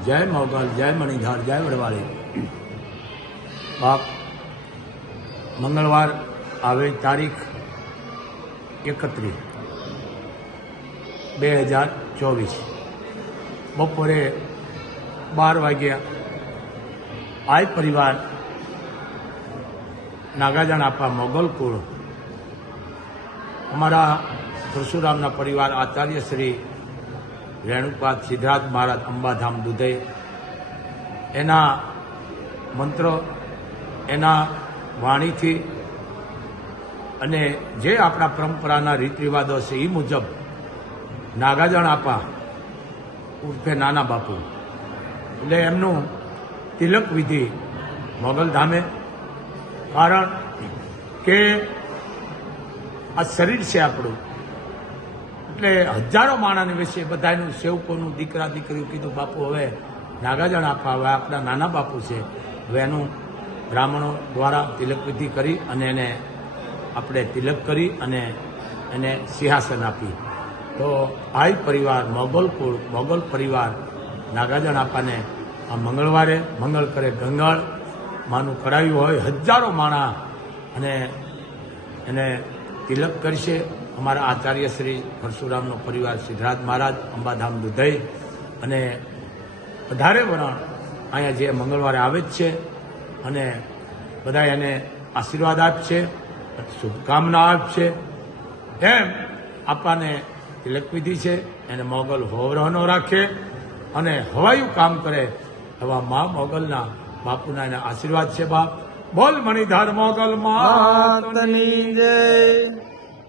જય મોગલ જય મણિધાર જય વડવાળી બાપ મંગળવાર આવે તારીખ એકત્રીસ બે હજાર ચોવીસ બપોરે બાર વાગ્યા આય પરિવાર નાગાજણ આપા મોગલ કુળ અમારા પરશુરામના પરિવાર આચાર્ય શ્રી રેણુપાદ સિદ્ધરાજ મહારાજ અંબાધામ દુધે. એના મંત્ર, એના વાણીથી અને જે આપણા પરંપરાના રીત રિવાજો છે એ મુજબ નાગાજણ આપા ઉર્ફે નાના બાપુ. એટલે એમનું તિલક વિધિ મોગલધામે કારણ કે આ શરીર છે આપણું. એટલે હજારો માણાને વિશે બધાનું સેવકોનું દીકરા દીકરીઓ કીધું, બાપુ, હવે નાગાજણ આપવા, હવે આપણા નાના બાપુ છે. હવે એનું બ્રાહ્મણો દ્વારા તિલક વિધિ કરી અને એને આપણે તિલક કરી અને એને સિંહાસન આપી. તો આઈ પરિવાર, મોગલ કુળ, મોગલ પરિવાર નાગાજણ આપાને આ મંગળવારે મંગળ કરે ગંગાળ માનું કરાવ્યું હોય, હજારો માણા અને એને તિલક કરશે. અમારા આચાર્ય શ્રી પરશુરામનો પરિવાર સિદ્ધરાજ મહારાજ અંબાધામ દુધઈ અને વધારે વરણ અહીંયા જે મંગળવારે આવે જ છે અને બધા એને આશીર્વાદ આપશે શુભકામના આપશે એમ આપણને તિલકવિધિ છે એને મોગલ હોવરહનો રાખે અને હવાયું કામ કરે એવા મા મોગલના બાપુના એને આશીર્વાદ છે બાપ. બોલ મણિધાર મોગલ માં માતની જય.